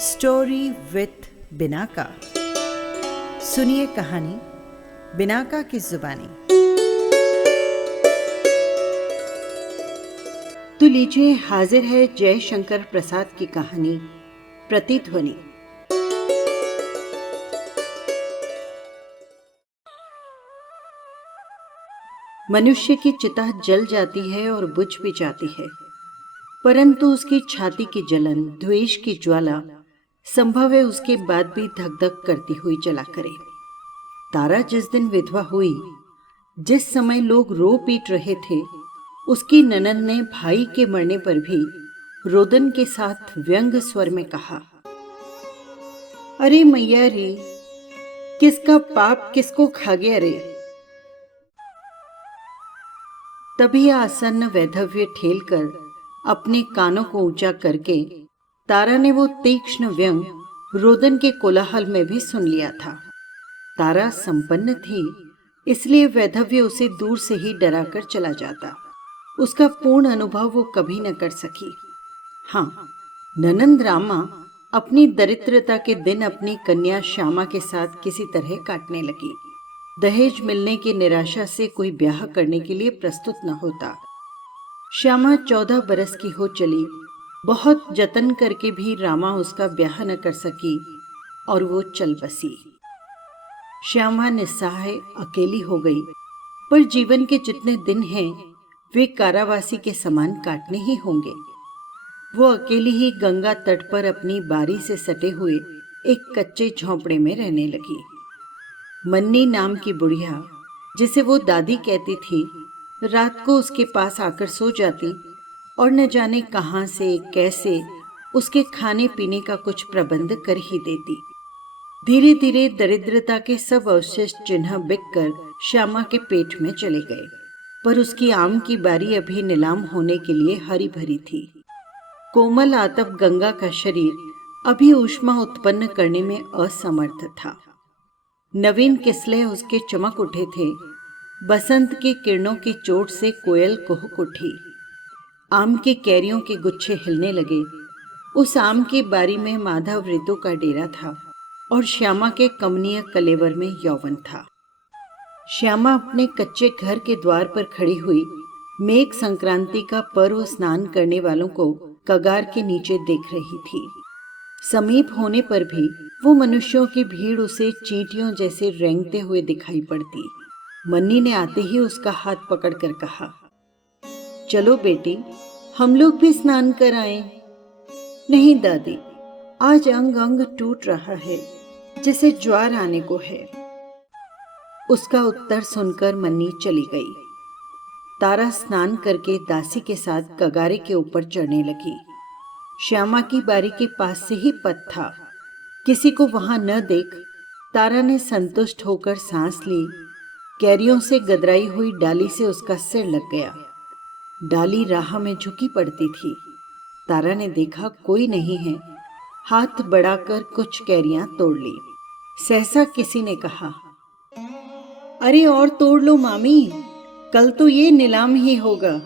Story with Binaca. सुनिए कहानी Binaca की जुबानी। तो लीजिए, हाजिर है जयशंकर प्रसाद की कहानी प्रतिध्वनि। मनुष्य की चिता जल जाती है और बुझ भी जाती है, परंतु उसकी छाती की जलन, द्वेष की ज्वाला संभव है उसके बाद भी धक धक करती हुई जला करे। तारा जिस दिन विधवा हुई, जिस समय लोग रो पीट रहे थे, उसकी ननद ने भाई के मरने पर भी रोदन के साथ व्यंग स्वर में कहा, अरे मैया रे, किसका पाप किसको खा गया रे। तभी आसन्न वैधव्य ठेलकर अपने कानों को ऊंचा करके तारा ने वो तीक्ष्ण व्यंग रोदन के कोलाहल में भी सुन लिया था। तारा संपन्न थी, इसलिए वैधव्य उसे दूर से ही डराकर चला जाता। उसका पूर्ण अनुभव वो कभी न कर सकी। हाँ, ननंद रामा अपनी दरिद्रता के दिन अपनी कन्या श्यामा के साथ किसी तरह काटने लगी। दहेज मिलने की निराशा से कोई ब्याह करने के लिए प्रस्तुत न होता। श्यामा 14 बरस की हो चली। बहुत जतन करके भी रामा उसका ब्याह न कर सकी और वो चल बसी। श्यामा निस्सहाय अकेली हो गई, पर जीवन के जितने दिन हैं वे कारावासी के समान काटने ही होंगे। वो अकेली ही गंगा तट पर अपनी बारी से सटे हुए एक कच्चे झोंपड़े में रहने लगी। मन्नी नाम की बुढ़िया, जिसे वो दादी कहती थी, रात को उसके पास आकर सो जाती और न जाने कहाँ से कैसे उसके खाने पीने का कुछ प्रबंध कर ही देती। धीरे धीरे दरिद्रता के सब अवशिष्ट चिन्ह बिककर श्यामा के पेट में चले गए, पर उसकी आम की बारी अभी नीलाम होने के लिए हरी भरी थी। कोमल आतप गंगा का शरीर अभी ऊष्मा उत्पन्न करने में असमर्थ था। नवीन किस्ले उसके चमक उठे थे। बसंत की किरणों की चोट से कोयल कुहक उठी। आम की कैरियों के गुच्छे हिलने लगे। उस आम की बारी में माधव ऋतु का डेरा था और श्यामा के कमनीय कलेवर में यौवन था। श्यामा अपने कच्चे घर के द्वार पर खड़ी हुई मेघ संक्रांति का पर्व स्नान करने वालों को कगार के नीचे देख रही थी। समीप होने पर भी वो मनुष्यों की भीड़ उसे चींटियों जैसे रेंगते हुए दिखाई पड़ती। मन्नी ने आते ही उसका हाथ पकड़कर कहा, चलो बेटी, हम लोग भी स्नान कर आए। नहीं दादी, आज अंग अंग टूट रहा है, जैसे ज्वार आने को है। उसका उत्तर सुनकर मन्नी चली गई। तारा स्नान करके दासी के साथ कगारे के ऊपर चढ़ने लगी। श्यामा की बारी के पास से ही पथ था। किसी को वहां न देख तारा ने संतुष्ट होकर सांस ली। कैरियों से गदराई हुई डाली से उसका सिर लग गया। डाली राह में झुकी पड़ती थी। तारा ने देखा कोई नहीं है, हाथ बढ़ाकर कुछ कैरियां तोड़ ली। सहसा किसी ने कहा, अरे और तोड़ लो मामी, कल तो ये नीलाम ही होगा।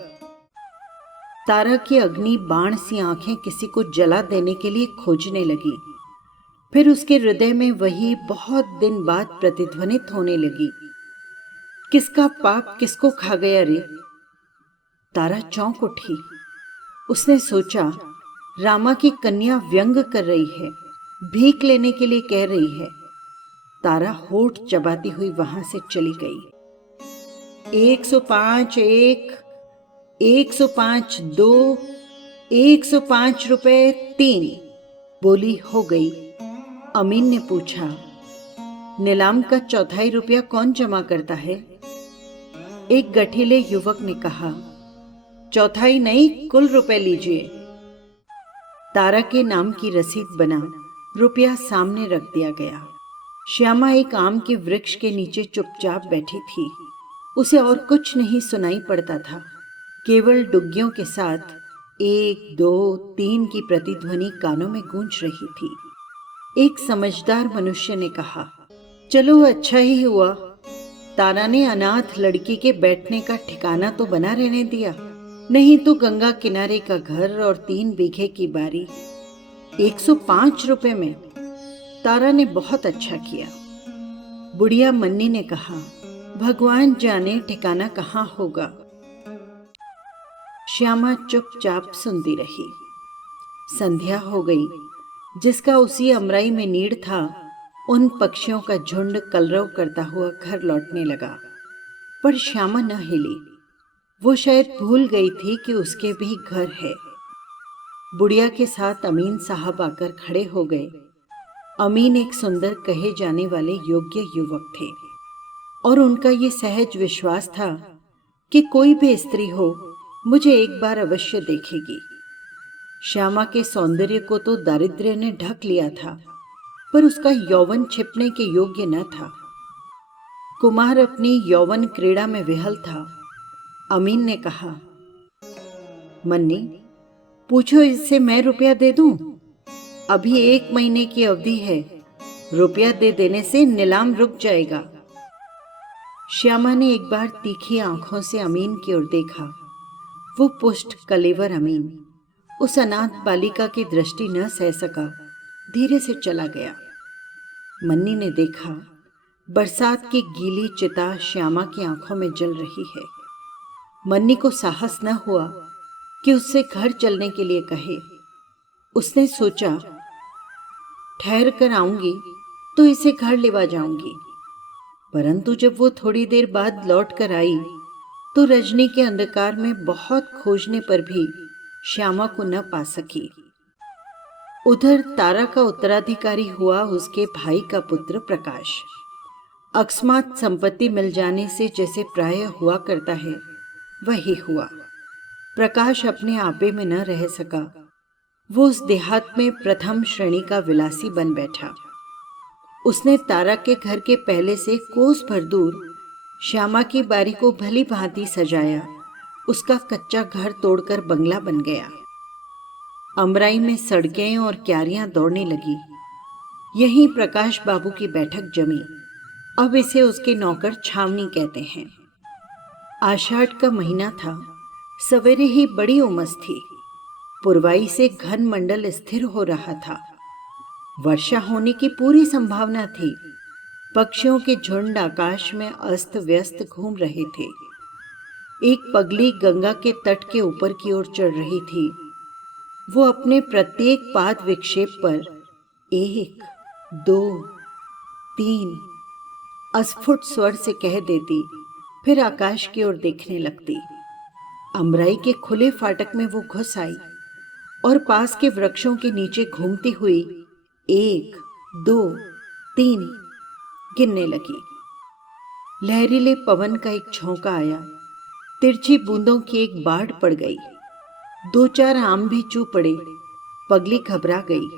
तारा की अग्नि बाण सी आंखें किसी को जला देने के लिए खोजने लगी। फिर उसके हृदय में वही बहुत दिन बाद प्रतिध्वनित होने लगी, किसका पाप किसको खा गया रे। तारा चौंक उठी। उसने सोचा, रामा की कन्या व्यंग कर रही है, भीख लेने के लिए कह रही है। तारा होठ चबाती हुई वहां से चली गई। 105 1, 105 2, 105 रुपए 3 बोली हो गई। अमीन ने पूछा, नीलाम का 1/4 रुपया कौन जमा करता है? एक गठीले युवक ने कहा, 1/4 नहीं, कुल रुपए लीजिए। तारा के नाम की रसीद बना रुपया सामने रख दिया गया। श्यामा एक आम के वृक्ष के नीचे चुपचाप बैठी थी। उसे और कुछ नहीं सुनाई पड़ता था, केवल डुग्गियों के साथ 1 2 3 की प्रतिध्वनि कानों में गूंज रही थी। एक समझदार मनुष्य ने कहा, चलो अच्छा ही हुआ, तारा ने अनाथ लड़की के बैठने का ठिकाना तो बना रहने दिया, नहीं तो गंगा किनारे का घर और 3 बीघे की बारी। 105 रुपए में? तारा ने बहुत अच्छा किया। बुढ़िया मन्नी ने कहा, भगवान जाने ठिकाना कहाँ होगा। श्यामा चुपचाप सुनती रही। संध्या हो गई। जिसका उसी अमराई में नीड़ था, उन पक्षियों का झुंड कलरव करता हुआ घर लौटने लगा, पर श्यामा न हिली। वो शायद भूल गई थी कि उसके भी घर है। बुढ़िया के साथ अमीन साहब आकर खड़े हो गए। अमीन एक सुंदर कहे जाने वाले योग्य युवक थे और उनका ये सहज विश्वास था कि कोई भी स्त्री हो मुझे एक बार अवश्य देखेगी। श्यामा के सौंदर्य को तो दारिद्र्य ने ढक लिया था, पर उसका यौवन छिपने के योग्य न था। कुमार अपनी यौवन क्रीड़ा में विहल था। अमीन ने कहा, मन्नी, पूछो इससे मैं रुपया दे दूं? अभी 1 महीने की अवधि है, रुपया दे देने से नीलाम रुक जाएगा। श्यामा ने एक बार तीखी आंखों से अमीन की ओर देखा। वो पुष्ट कलेवर अमीन उस अनाथ बालिका की दृष्टि न सह सका, धीरे से चला गया। मन्नी ने देखा, बरसात की गीली चिता श्यामा की आंखों में जल रही है। मन्नी को साहस न हुआ कि उससे घर चलने के लिए कहे। उसने सोचा, ठहर कर आऊंगी तो इसे घर लेवा जाऊंगी। परंतु जब वो थोड़ी देर बाद लौट कर आई तो रजनी के अंधकार में बहुत खोजने पर भी श्यामा को न पा सकी। उधर तारा का उत्तराधिकारी हुआ उसके भाई का पुत्र प्रकाश। अकस्मात संपत्ति मिल जाने से जैसे प्रायः हुआ करता है, वही हुआ। प्रकाश अपने आपे में न रह सका। वो उस देहात में प्रथम श्रेणी का विलासी बन बैठा। उसने तारा के घर के पहले से कोस भर दूर श्यामा की बारी को भली भांति सजाया। उसका कच्चा घर तोड़कर बंगला बन गया। अमराई में सड़कें और क्यारियां दौड़ने लगी। यहीं प्रकाश बाबू की बैठक जमी। अब इसे उसके नौकर छावनी कहते हैं। आषाढ़ का महीना था। सवेरे ही बड़ी उमस थी। पुरवाई से घन मंडल स्थिर हो रहा था। वर्षा होने की पूरी संभावना थी। पक्षियों के झुंड आकाश में अस्त व्यस्त घूम रहे थे। एक पगली गंगा के तट के ऊपर की ओर चढ़ रही थी। वो अपने प्रत्येक पाद विक्षेप पर 1, 2, 3 अस्फुट स्वर से कह देती, फिर आकाश की ओर देखने लगती। अमराई के खुले फाटक में वो घुस आई और पास के वृक्षों के नीचे घूमती हुई 1, 2, 3 गिनने लगी। लहरीले पवन का एक झोंका आया। तिरछी बूंदों की एक बाढ़ पड़ गई। 2-4 आम भी चू पड़े। पगली घबरा गई।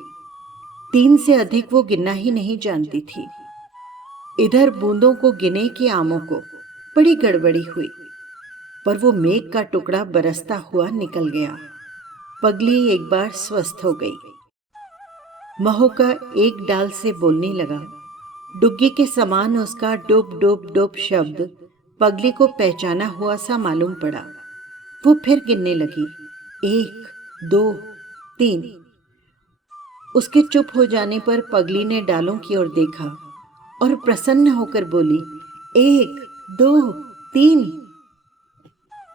3 से अधिक वो गिनना ही नहीं जानती थी। इधर बूंदों को गिने कि आमों को बड़ी गड़बड़ी हुई, पर वो मेघ का टुकड़ा बरसता हुआ निकल गया। पगली एक बार स्वस्थ हो गई। महोका एक डाल से बोलने लगा। डुग्गी के समान उसका डुब डुब डुब शब्द पगली को पहचाना हुआ सा मालूम पड़ा। वो फिर गिनने लगी, 1, 2, 3। उसके चुप हो जाने पर पगली ने डालों की ओर देखा और प्रसन्न होकर बोली, 1, 2, 3।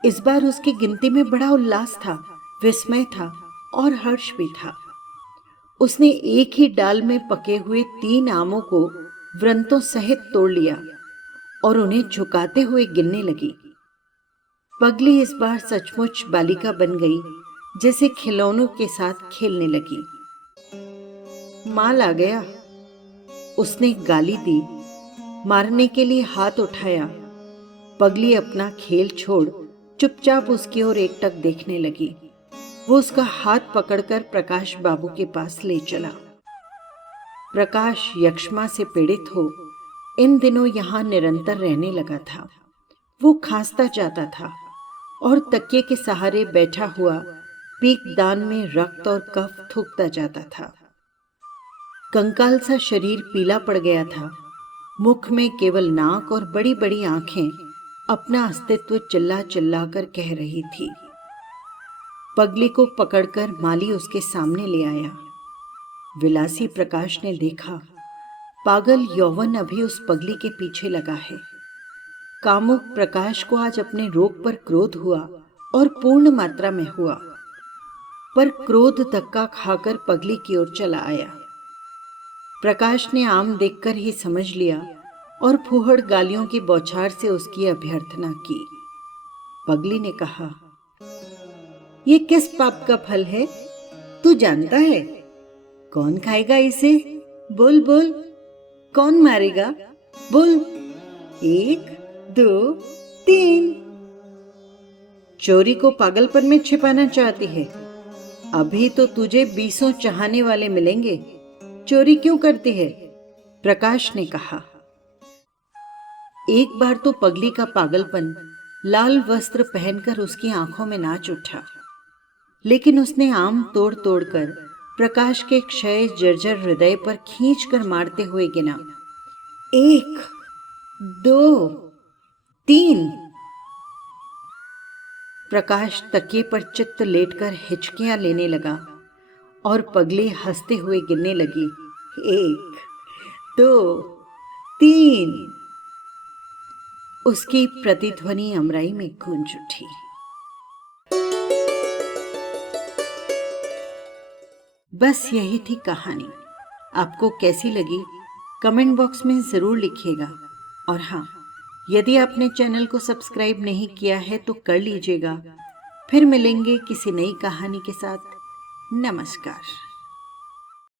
इस बार उसकी गिनती में बड़ा उल्लास था, विस्मय था और हर्ष भी था। उसने एक ही डाल में पके हुए 3 आमों को व्रंतों सहित तोड़ लिया और उन्हें झुकाते हुए गिनने लगी। पगली इस बार सचमुच बालिका बन गई, जैसे खिलौनों के साथ खेलने लगी। माल आ गया। उसने गाली दी। मारने के लिए हाथ उठाया। पगली अपना खेल छोड़ चुपचाप उसकी ओर एकटक देखने लगी। वो उसका हाथ पकड़कर प्रकाश बाबू के पास ले चला। प्रकाश यक्ष्मा से पीड़ित हो इन दिनों यहां निरंतर रहने लगा था। वो खांसता जाता था और तकिए के सहारे बैठा हुआ पीकदान में रक्त और कफ थूकता जाता था। कंकाल सा शरीर पीला पड़ गया था। मुख में केवल नाक और बड़ी बड़ी आंखें अपना अस्तित्व चिल्ला चिल्ला कर कह रही थी। पगली को पकड़कर माली उसके सामने ले आया। विलासी प्रकाश ने देखा, पागल यौवन अभी उस पगली के पीछे लगा है। कामुक प्रकाश को आज अपने रोग पर क्रोध हुआ और पूर्ण मात्रा में हुआ, पर क्रोध धक्का खाकर पगली की ओर चला आया। प्रकाश ने आम देखकर ही समझ लिया और फूहड़ गालियों की बौछार से उसकी अभ्यर्थना की। पगली ने कहा, ये किस पाप का फल है, तू जानता है? कौन खाएगा इसे? बोल बोल, कौन मारेगा? बोल। 1 2 3। चोरी को पागलपन में छिपाना चाहती है। अभी तो तुझे 20 चाहने वाले मिलेंगे। चोरी क्यों करती है? प्रकाश ने कहा। एक बार तो पगली का पागलपन लाल वस्त्र पहनकर उसकी आंखों में नाच उठा, लेकिन उसने आम तोड़ तोड़कर प्रकाश के क्षय जर्जर हृदय पर खींचकर मारते हुए गिना, 1 2 3। प्रकाश तकिए पर चित्त लेटकर हिचकियां लेने लगा और पगली हंसते हुए गिनने लगी, 1 2 3। उसकी प्रतिध्वनि अमराई में गूंज उठी। बस यही थी कहानी। आपको कैसी लगी कमेंट बॉक्स में ज़रूर लिखिएगा। और हाँ, यदि आपने चैनल को सब्सक्राइब नहीं किया है तो कर लीजिएगा। फिर मिलेंगे किसी नई कहानी के साथ। नमस्कार।